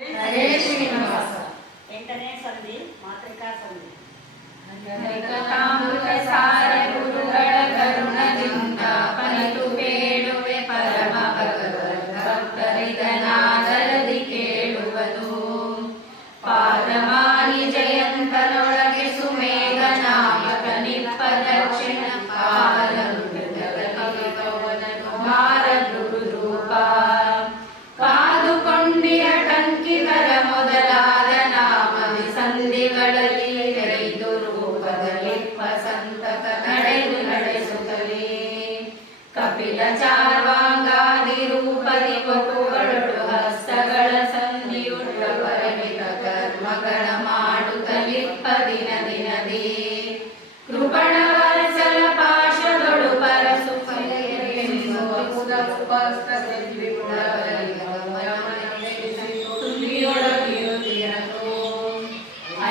ಹರೇ ಶ್ರೀನಿವಾಸ. ಎಂಟನೇ ಸಂಧಿ ಮಾತೃಕಾ ಸಂಧಿ. ಕಥಾಮೃತ ಸಾರ ಗುರುಗಳ ಕರುಣದಿಂದ ಪನಿತು ಬೇಡುವೆ ಪರಮ ಭಗವದ್ ಭಕ್ತರಿದನಾದರದಿ ಕೇಳುವನು. ಪಾದಮಾನಿ ಜಯಂತನೊಳಗೆ ಸುಮೇಧ ನಾಮಕ ನಿಪ್ಪ ದಕ್ಷಿಣ ಪಾಲನುವನನು ಮಾರ ಗುರು ರೂಪ. ಕಾದುಕೊಂಡಿಯ ಟಂಕಿತರ ಮೊದಲಾದ ನಾಮದಿ ಸಂಧಿಗಳಲ್ಲಿ ರೈದು ರೂಪದಲ್ಲಿಪ್ಪ ಸಂತಕ ನಡೆಸುತ್ತಲೇ ಕಪಿಲ ಚಾರ್ವಾಂಗಾದಿ ರೂಪದಿ ವಪುಗಳೊಳು ಹಸ್ತಗಳ ಸಂಧಿಯುಳ್ಳ ಪರಿಮಿತ ಕರ್ಮಗಳ ಮಾಡುತ್ತಲಿಪ್ಪ ದಿನದಿ ಕೃಪಣ ವತ್ಸಲ ಪಾಶದೊಳು ಪರಸು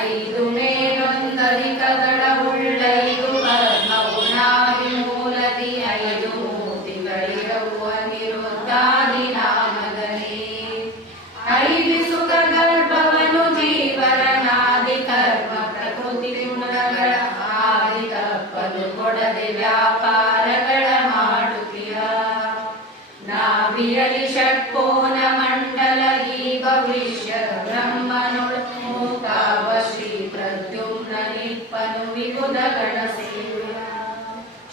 ಐದು ಮೇಲೊಂದರಿಕಗಳ ಉಳ್ಳೈದು ಕರ್ಮವು ನಾವಿ ಮೂಲದಿ ಐದು ಮೂರ್ತಿಗಳಿರವು ಅನಿರುದ್ಧಾದಿ ನಾಮದಲ್ಲಿ ಐದು ಸುಖ ಗರ್ಭವನು ಜೀವರನಾದಿ ಕರ್ಮ ಪ್ರಕೃತಿ ಗುಣಗಳ ಆದಿ ತಪ್ಪಲು ಕೊಡದೆ ವ್ಯಾಪಾರಗಳ ಮಾಡುತ್ತೀಯ. ನಾಭಿಯಲ್ಲಿ ಷಟ್ಕೋನ ಮಂಡಲ ಈ ಭವಿಷ್ಯ ಬ್ರಹ್ಮನೊಳು ಮೂಕಾವ ಶ್ರೀ ಪ್ರದ್ಯುಮ್ನ ನಿಪ್ಪನು ವಿಬುಧ ಗಣ ಸೇವೆಯ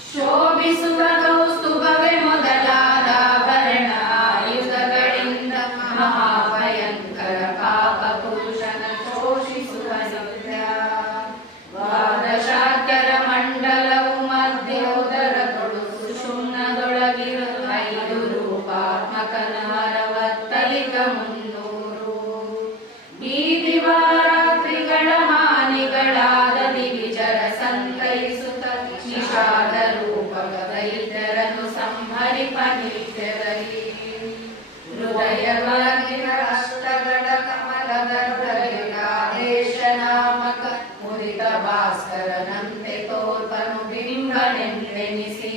ಶೋಭಿಸುವ ಕೌಸ್ತುಭವೇ ಮೊದಲಾದ ಆಭರಣ ಆಯುಧಗಳಿಂದ ಮಹಾಭಯಂಕರ ಪಾಪ ಪುರುಷನ ಶೋಷಿಸುವ ನಿತ್ಯ. ದ್ವಾದಶಾಖ್ಯರ ಮಂಡಲವು ಮಧ್ಯೋದರಗಳು ಸುಷುಮ್ನದೊಳಗಿರಲು ಐದು ರೂಪಾತ್ಮಕನ 60 ಈ ದಿವಾರಾತ್ರಿಗಳ ಮಾನಿಗಳಾದ ದಿವಿಜರ ಸಂತೈಸುತ್ತ ನಿಷಾದ ರೂಪಕ ದೈತ್ಯರನ್ನು ಸಂಹರಿಪ ನಿತ್ಯರಲ್ಲಿ ಹೃದಯವಾಗಿನ ಅಷ್ಟಗಡ ಕಮಲದೊಳಗಿರಾದೇಶ ನಾಮಕ ಮುದಿತ ಭಾಸ್ಕರನಂತೆ ತೋರ್ಪನು ಬಿಂಬನೆಂದೆನಿಸಿ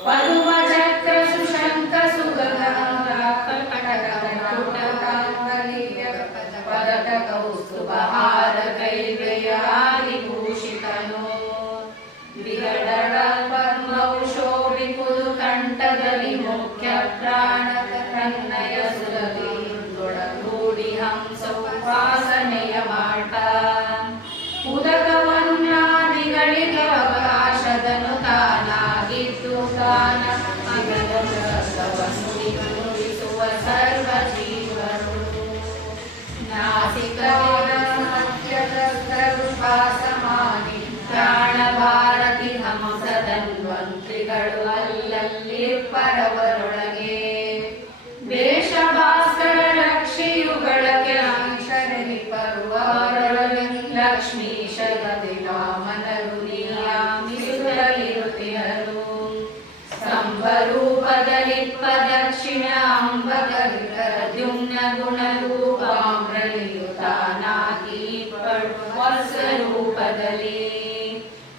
ಪದುಮ ಚಕ್ರ ಸುಶಂಕ ಸುಗಮ ಪದಕ ಕೌಸ್ತುಭಹಾರ ಕೈವೆಯಾಗಿ ಭೂಷಿತನು ವಿಗಡಗ ಪದ್ಮವು ಶೋಭಿಪುದು ಕಂಠದಲ್ಲಿ ಮುಖ್ಯ ಪ್ರಾಣಕ ತನ್ನಯ ಸುರವಿದೊಳಗೂಡಿ ಹಂಸವು ವಾಸನೆಯ ಮಾಟ ಉದಕವನ್ಯಾದಿಗಳಿಗೆ ಅವಕಾಶದನು ತಾನಾಗಿದ್ದು ತಾನ ನುಡಿಸುವ ಸರ್ವ ಜೀವರು ನಾಸಿಕವಾದ ಸಮಾನಿ ಪ್ರಾಣ ಭಾರತಿ ಹಂಸದನ್ವಂತ್ರಿಗಳು ಅಲ್ಲಲ್ಲಿ ಪರವರೊಳಗೆ ದೇಶ ಭಾಸ್ಕರ ರಕ್ಷಿಯುಗಳಕ್ಕೆ ಅಂಶರಲಿ ಪರುವರೊಳಗೆ ಲಕ್ಷ್ಮೀಶಗದಿ ವಾಮನರು ನಿಯಾಮಿಸುತ್ತಲಿರುತ್ತಿಹರು ಸ್ತಂಭರೂಪದಲಿಪ್ಪ ದಕ್ಷಿಣ ಅಂಬಕರಿದ್ಯುಮ್ನ ಗುಣರೂಪಾಮ್ರಲಿಯುತಾನಾಗಿ ಸ್ವರೂಪದಲ್ಲಿ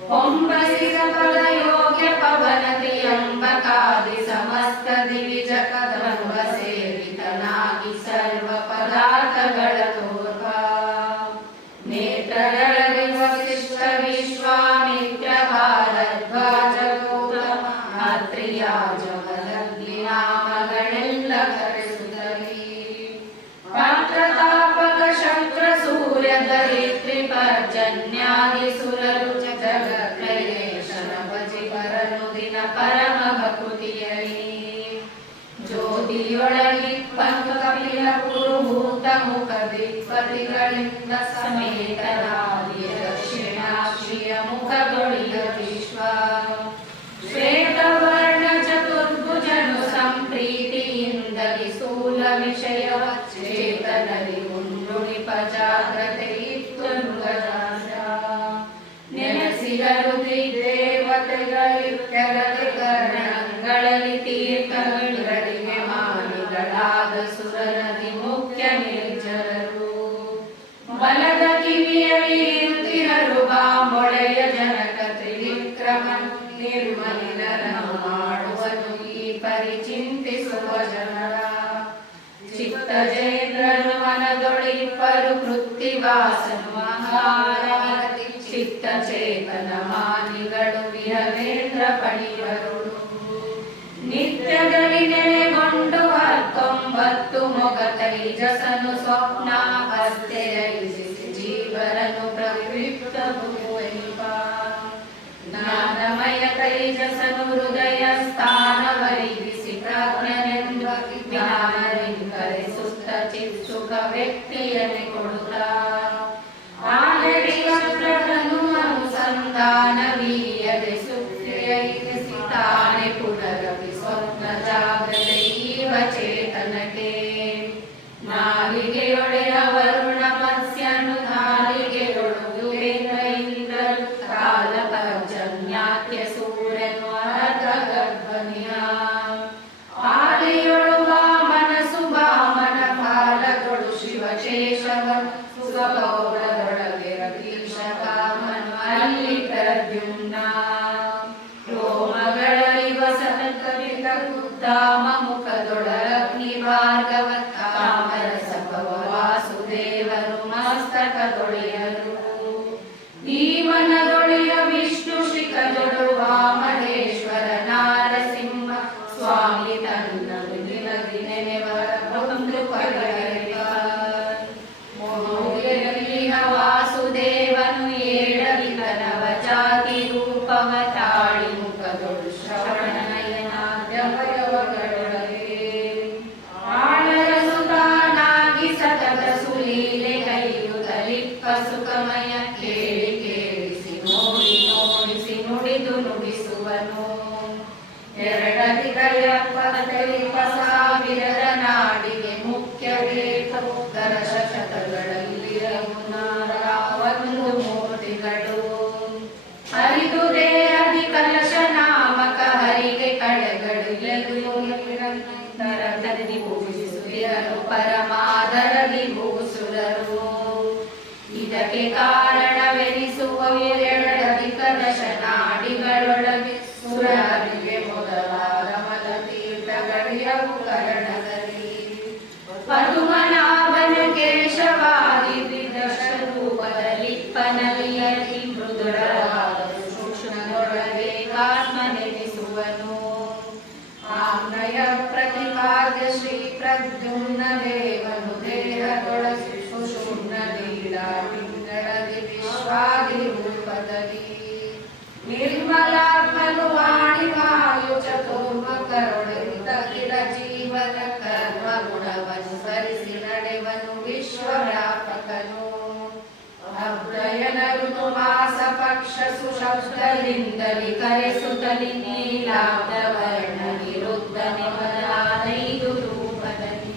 ಹೊಂಬಸಿದ ಪದ ಯೋಗ್ಯ ಪವನತಿ ಅಂಬಕಾದಿ ಸಮಸ್ತ ದಿವಿಜ ಕದಂಬ ಸೇವಿತನಾಗಿ ಸರ್ವ ಪದಾರ್ಥಗಳ ತೋರ್ಪ ನೇತ್ರಗಳಲ್ಲಿ ವಸಿಷ್ಠ ವಿಶ್ವಾಮಿತ್ರ ಭಾರದ್ವಾಜ ಗೌತಮ ಅತ್ರಿಯಾಜ ಮಲಗ್ನಿ ನಾಮಗಳೆಲ್ಲ ಕರೆಸುತ್ತಲೇ ಪಾತ್ರತಾಪಕ ಶಂಕ್ರ ಸೂರ್ಯ ದರಿತ್ರಿ ಪರ್ಜನ್ಯಾದಿ ಸುರರು ಜಗತ್ರಯೇಶನ ಭಜಿಕರನು ದಿನ ಪರಮ ಭಕೃತಿಯಲಿ ಜ್ಯೋತಿಯೊಳಗಿಪ್ಪನು ಕಪಿಲ ಪುರುಭೂತ ಮುಖ ದಿಕ್ಪತಿಗಳಿಂದ ಸಮೇತನಾದಿಯ ದಕ್ಷಿಣಾಕ್ಷಿಯ ಮುಖದೊಳಿಯ ವಿಶ್ವ ಶ್ವೇತವರ್ಣ ಚತುರ್ಭುಜನು ಸಂಪ್ರೀತಿಯಿಂದಲಿ ಸ್ಥೂಲ ವಿಷಯವ ಚೇತನಲಿ ಉಂಡುಣಿಪ ಜಾಗ್ರತೆ ಇತ್ತು ಮೃಗಜಾಶ ನೆನೆಸಿದರು ದೇವತೆಗಳಿತ್ಯಗದೆ ಕರ್ಣಗಳಲ್ಲಿ ತೀರ್ಥಗಳಿಗೆ ಮಾನಿಗಳಾದ ಸುರನದಿ ಮುಖ್ಯ ನಿರ್ಜರರು ಬಲದ ಕಿವಿಯಲ್ಲಿ ಇರುತ್ತಿರರು ಬಾಂಬೊಳೆಯ ಜನಕ ತ್ರಿವಿಕ್ರಮನು ನಿರ್ಮಲಿನರನ್ನು ಮಾಡುವನು ಈ ಪರಿಚಿಂತಿಸುವ ಜನರ ಚಿತ್ತ ಜೇಂದ್ರನು ಮನದೊಳಿಪ್ಪರು ಕೃತ್ತಿವಾಸನು ಅಹಾರದಿ ಚಿತ್ತ ಚೇತನ ಮಾನಿಗಳು ವಿಹವೇಂದ್ರ ಪಣಿವರು ನಿತ್ಯದಲ್ಲಿ ನೆಲೆಗೊಂಡು 19 ಮೊಗ ತೈಜಸನು ಸ್ವಪ್ನಾವಸ್ಥೆಯೈಸಿ ಜೀವರನು ಪ್ರವೃತ್ತ ಭುವೈವ ಜ್ಞಾನಮಯ ತೈಜಸನು ಹೃದಯ ಸ್ಥಾನವರಿಗಿಸಿ ಪ್ರಾಜ್ಞನೆಂದು ಜ್ಞಾನರಿಂಕರಿಸುತ್ತ ಚಿತ್ಸುಖ ವ್ಯಕ್ತಿಯನ್ನೇ ಕೊಡುತ್ತಾ ಆನಡಿಗನು ಅನುಸಂಧಾನವೀಯದೆ ಸುಪ್ತಿಯೈಸಿ ತಾನೆ ಪುನರಪಿ ಸ್ವಪ್ನ ಜಾಗೃತೈವ ಚೇತನಕ್ಕೆ ನಾಲಿಗೆಯೊಳೆಯ ವರುಣ ಮತ್ಸ್ಯನು ನಾಲಿಗೆಯೊಳು ಇಂದ್ರರು ಕಾಲ ಪರ್ಜನ್ಯಾತ್ಯ ಸೂರ್ಯನು ಅರ್ಧ ಗರ್ಭನಿಯ ಆಲೆಯೊಳು ವಾಮನ ಸುವಾಮನ ಪಾಲಗಳು ಶಿವಶೇಷವ ಸುಗೌರದೊಳಗೆ ರತೀಶ ಕಾಮನು ಅಲ್ಲಿ ಪ್ರದ್ಯುಮ್ನ ರೋಮಗಳಲ್ಲಿ ವಸತ ಕವಿತ ಉದ್ದಾಮ ಮುಖದೊಳಗ್ನಿ ಭಾರ್ಗವ ಕಾಮರಸ ವಾಸುದೇವರು ಮಸ್ತಕದೊಳೆಯರು ಈ ಮನದೊಳೆಯ ವಿಷ್ಣು ಶಿಖದೊಳು ವಾಮನೇಶ್ವರ ನಾರಸಿಂಹ ಸ್ವಾಮಿ ತನ್ನ ದಿನದಿ ನೆನೆವರ ಒಂದು ಪಡೆಯಲಿಹ ವಾಸುದೇವನು ಏಳವಿಕನವ ಜಾತಿ ರೂಪವ ತಾಳಿ ಮುಖದೊಳು ಶ್ರವಣನಯನಾದ್ಯವಯವಗಳೊಳಗೆ ಆಳರಸುತಾನಾಗಿ ಸತತ ಸುಲೀಲೆ ಕೈಯುತ್ತಲಿಪ್ಪ ಸುಖಮಯ ಕೇಳಿ ಕೇಳಿಸಿ ನೋಡಿ ನೋಡಿಸಿ ನುಡಿದು ನುಡಿಸುವನು ಎರಡದಿಗಯಪ್ಪ ತಲಿಪ ಸಾವಿರದ ನಾಡಿಗೆ ಮುಖ್ಯ ವೇದೋತ್ತರ ಶತಗಳಲ್ಲಿ ಒಂದು ಮೂರ್ತಿಗಳು ಹರಿದು ದೇಹದಿ ಕಲಶ ನಾಮಕ ಹರಿಗೆ ಕಳೆಗಳು ನಿರಂತರದಲ್ಲಿ ಪೂಜಿಸುತ್ತಿರಲು ಪರಮಾದರದಿ ಭೂಸುರರು ಇದಕ್ಕೆ ಕಾರಣವೆನಿಸುವವು ಎರಡದಿ ಕಲಶ ನಾಡಿಗಳೊಳಗೆ ಸುರರಿಗೆ ಮೊದಲಾದ ಮದ ತೀರ್ಥಗಳಿರವು ಕರಣದಲ್ಲಿ ಪದುಮನಾಭನ ಕೇಶವಾದಿ ದ್ವಿದಶ ರೂಪದಲ್ಲಿಪ್ಪನಲ್ಲಿಯತಿ ಮೃದುರವಾದ ಸೂಕ್ಷ್ಮದೊಳಗೆ ಆತ್ಮನೆನಿಸುವನು ಆಮ್ನಯ ಪ್ರತಿಪಾದ್ಯ ಶ್ರೀ ಪ್ರದ್ಯುಮ್ನ ದೇವನು ದೇಹದೊಳಗೆ ಸುಷುಮ್ನ ನೀಡಾಪಿಂಗಳದಿ ವಿಶ್ವಾದಿ ರೂಪದಲ್ಲಿ ನಿರ್ಮಲಾತ್ಮನು ವಾಣಿ ವಾಯು ಚತುರ್ಮಕರೊಳಿಂದ ಕಿಡ ಜೀವನ ಕರ್ಮ ಗುಣವನ್ನು ಸರಿಸಿ ನಡೆವನು ವಿಶ್ವವ್ಯಾಪಕನು ಅಭ್ರಯನ ಋತು ಮಾಸ ಪಕ್ಷ ಸುಶಬ್ದದಿಂದಲಿ ಕರೆಸುತ್ತಲಿ ನೀಲಾಬ್ಧ ವರ್ಣ ನಿರುದ್ಧನೆ ಮೊದಲಾದೈದು ರೂಪದಲ್ಲಿ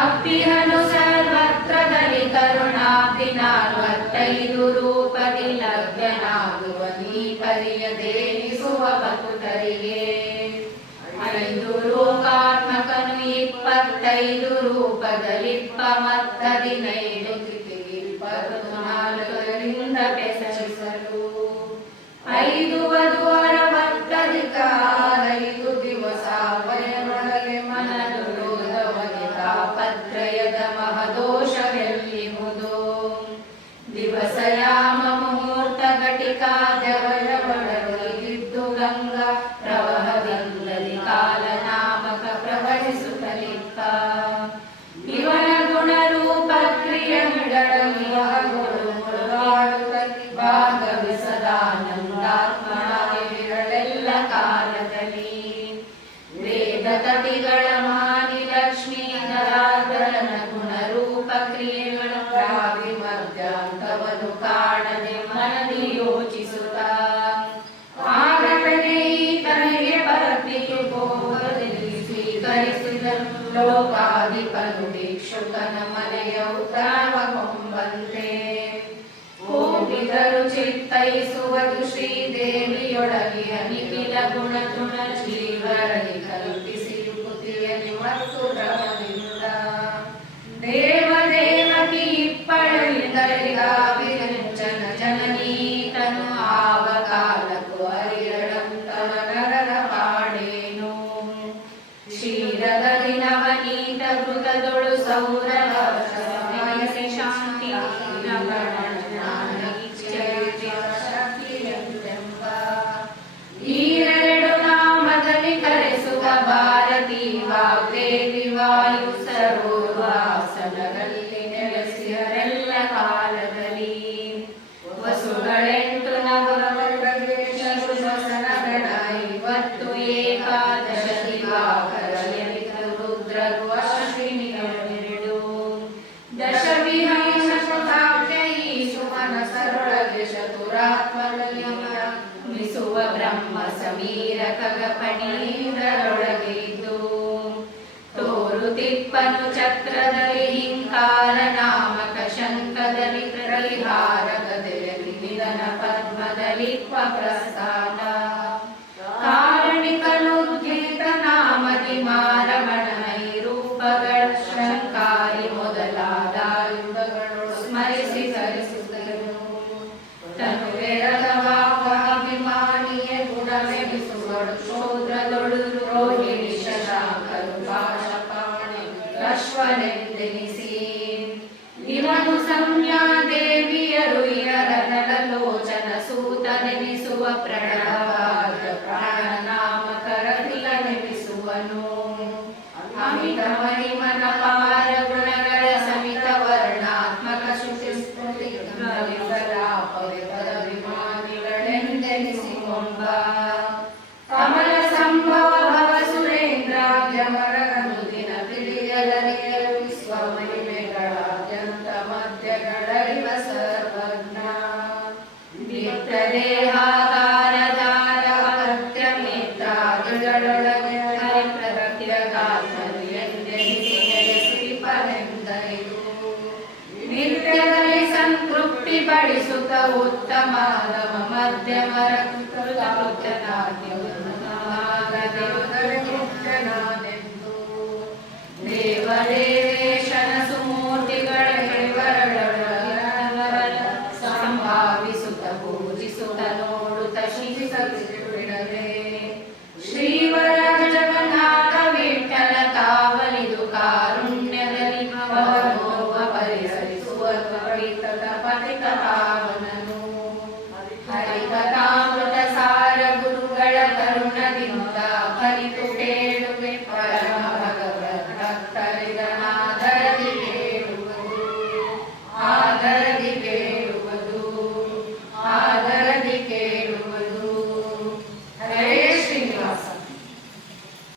ಅಪ್ಪಿಹನು ಸರ್ವತ್ರದಲ್ಲಿ ಕರುಣಾಬ್ಧಿ 45 ರೂಪದಿ ಲಭ್ಯನಾಗುವ ನೀ ಪರಿಯದೇನಿಸುವ ಭಕ್ತರಿಗೆ 5 ಲೋಕಾತ್ಮಕನು 25 ರೂಪದಲ್ಲಿಪ್ಪ ಮತ್ತದಿ 15 24ರಿಂದ ಬೆಸರಿಸಲು 5 ವಧುವರ ಭಕ್ತರಿಗ 5 ದಿವಸ ವಯನೊಳಗೆ ಮನದುರೋಧವಗೆ ತಾಪತ್ರಯದ ಮಹದೋಷವೆಲ್ಲಿಹುದು ದಿವಸಯಾಮ ಮುಹೂರ್ತ ಘಟಿಕಾದ್ಯವಯವಳೊಳಗಿದ್ದು ಗಂಗಾ ಪ್ರವಹದಿಂದಲಿ ಕಾಲ ನಾಮಕ ಪ್ರವಹಿಸುತ್ತಲಿತ್ತ ಇವನ ಗುಣರೂಪ ಕ್ರಿಯೆಗಳಲ್ಲಿ ಮುಳುಗಾಡುತ್ತಲಿ ಭಾಗವಿಸದಾನಂದಾತ್ಮನಾಗಿ ವಿರಳೆಲ್ಲ ಕಾಲದಲ್ಲಿ ವೇದ ತಟಿಗಳ ಮಾನಿ ಲಕ್ಷ್ಮೀಧರಾಧರನ ಗುಣರೂಪ ಕ್ರಿಯೆಗಳ ಪ್ರಾವಿ ಮಧ್ಯಾಂತವನು ಕಾಣದೆ ಮನದಿ ಯೋಚಿಸುತ್ತ ಆಗತನೇ ಈತನಿಗೆ ಭಕ್ತಿಯು ಭೋಗದಲ್ಲಿ ಸ್ವೀಕರಿಸಿದನು ಲೋಕಾಧಿಪನು ಭಿಕ್ಷುಕನ ಮನೆಯ ಉತ್ತಮ ಕೊಂಬಂತೆ ಕೋಟಿದರು ಚಿತ್ತೈಸುವುದು ಶ್ರೀದೇವಿಯೊಳಗೆ ಅನಿಖಿಲ ಗುಣತೃಣ ಜೀವರಲ್ಲಿ ಕಲ್ಪಿಸಿ ಪುತಿಯಲ್ಲಿ ಮತ್ತು ರವನಿಂದ ದೇವದೇವಕಿ ಇಪ್ಪಳಿಂದರಿಗಾವಿರಂಚನ ಜನನೀತನು ಆವ ಕಾಲಕ್ಕೂ ಅರಿಯಳಂತನ ನರರ ಪಾಡೇನು ಕ್ಷೀರದ ದಿನವನೀತ ಘೃತದೊಳು ಸೌರವ ಫಣೀಂದ್ರರೊಳಗೆ ಇದ್ದು ತೋರುತಿಪ್ಪನು ಚಕ್ರದಲ್ಲಿ ಹಿಂಕಾರ ನಾಮಕ ಶಂಖದಲ್ಲಿ ಪ್ರತಿಹಾರ ಗದೆಯಲ್ಲಿ ನಿಧನ ಪದ್ಮದಲ್ಲಿಪ್ಪ ಪ್ರಸ್ಥಾನ ಕಾರಣಿಕನುದ್ಗೀತ ನಾಮದಿ ಮಾರಮಣಮೈ ರೂಪಗಳ ಶಂಕಾರಿ ಮೊದಲಾದ ಯುಗಗಳು ಸ್ಮರಿಸಿ ಸರಿಸುತ್ತನು ತನುವೆರದವಾಭಿಮಾನಿಯ ಗುಣವೆನಿಸುವಳು ಶೂದ್ರದೊಳು ರೋಹಿಣಿ ಶಶಾಂಕರು ಪಾಶಪಾಣಿ ಅಶ್ವನೆಂದೆನಿಸಿ ಇವನು ಸಂಜ್ಞಾ ದೇವಿಯರು ಇರನಲ ಲೋಚನ ಸೂತನೆನಿಸುವ ಪ್ರಣವಾದ ಪ್ರಾಣನಾಮಕರತಿಲನೆನಿಸುವನು ಅಮಿತ ಮಹಿಮನ ಪಾರ ಗುಣಗಳ ಸಮಿತ ವರ್ಣಾತ್ಮಕ ಶ್ರುತಿ ಸ್ಮೃತಿ ಅಭಿಮಾನಿಗಳೆಂದೆನಿಸಿಕೊಂಬ ಕಮಲ ಸಂಭವ ಭವ ಸುರೇಂದ್ರಾಗ್ಯಮರನುದಿನ ತಿಳಿಯಲರಿಯಲು ವಿಶ್ವ ಮಹಿಮೆಗಳಾದ್ಯಂತ ಮಧ್ಯಗಳರಿವ ಸರ್ವಜ್ಞ ನಿತ್ಯದೇಹಾಕಾರದಾರವತ್ಯಮಿತ್ರಾದಿಗಳೊಳಗೆ ಹರಿಪ್ರತ್ಯಗಾತ್ಮನು ಎಂದೆನಿಸಿ ನೆಲೆಸಿರಿಪನೆಂದರಿದು ನಿತ್ಯದಲ್ಲಿ ಸಂತೃಪ್ತಿ ಪಡಿಸುತ್ತ ಉತ್ತಮಾಗಮ ಮಧ್ಯಮರ ಕೃತನಾದೆಂದು ದೇವದೇವೇಶನ ಸುಮೂರ್ತಿಗಳ ಸಂಭಾವಿಸುತ್ತ ಪೂಜಿಸುತ್ತ ನೋಡುತ್ತ ಶಿರಿಸಬಿಡದೆ ಶ್ರೀವರ ಜಗನ್ನಾಥ ವಿಠಲ ಕಾವಲಿದು ಕಾರುಣ್ಯದಲ್ಲಿ ಭವನೋವ ಪರಿಹರಿಸುವ ಪವಿತ್ರ ಪತಿತ ಪಾವನನು ಹರಿಕಥಾಮೃತ ಸಾರ ಗುರುಗಳ ಕರುಣದಿಂದ ಕಲಿತು